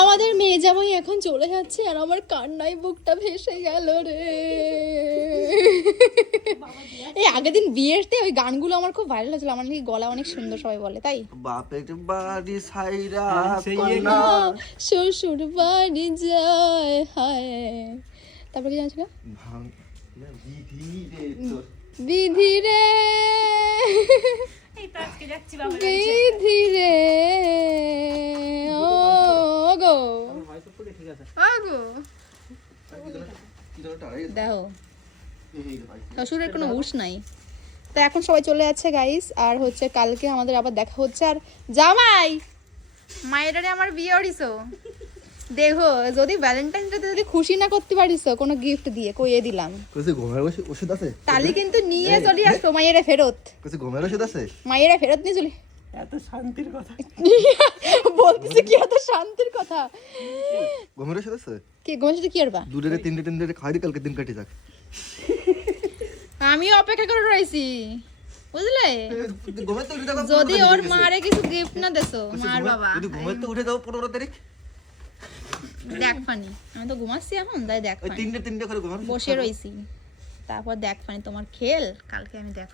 আমাদের মেয়ে জামাই এখন চলে যাচ্ছে আর আমার কান্নায় বুকটা ভেসে গেল রে। এই আগের দিন বিয়েতে ওই গানগুলো আমার খুব ভাইরাল হয়েছিল, আমার নাকি গলা অনেক সুন্দর সবাই বলে, তাই বাপের বাড়ি সাইরা কন্যা শ্বশুর বাড়ি যায় হায়। তারপর কি জানছিল? বিধি রে বিধি রে ও গো আগো দেখো শ্বশুরের কোনো হুঁশ নাই। তো এখন সবাই চলে যাচ্ছে গাইস, আর হচ্ছে কালকে আমাদের আবার দেখা হচ্ছে। আর জামাই মায়েরারে আমার বিয়ে হরিছো দেখো, যদি ভ্যালেন্টাইন ডে যদি খুশি না করতে পারিস কোনো গিফট দিয়ে কইয়ে দিলাম, কইছে ঘুমের ওষুধ আছে তাহলে কিন্তু নিয়ে চলি আসো মায়েরা ফেরত। কইছে ঘুমের ওষুধ আছে, মায়েরা ফেরত নিয়ে চলি। এত শান্তির কথা বলতেছে কি এত শান্তির কথা? ঘুমের ওষুধ আছে কি ঘুমাচ্ছি কি করবা? দুটো তিনটে খাই দি, কালকে দিন কাটি যাক। আমি অপেক্ষা করে রইছি বুঝলে, ঘুমের তো উঠে যাও, যদি ওর মারে কিছু গিফট না দেছো মার বাবা। যদি ঘুমের তো উঠে যাও 15 তারিখ দেখ ফানি, আমি তো ঘুমাচ্ছি এখন, তাই দেখ ওই ফানি তিনটে করে ঘুমার বসে রইছি, তারপর দেখ ফানি তোমার খেল কালকে আমি দেখ।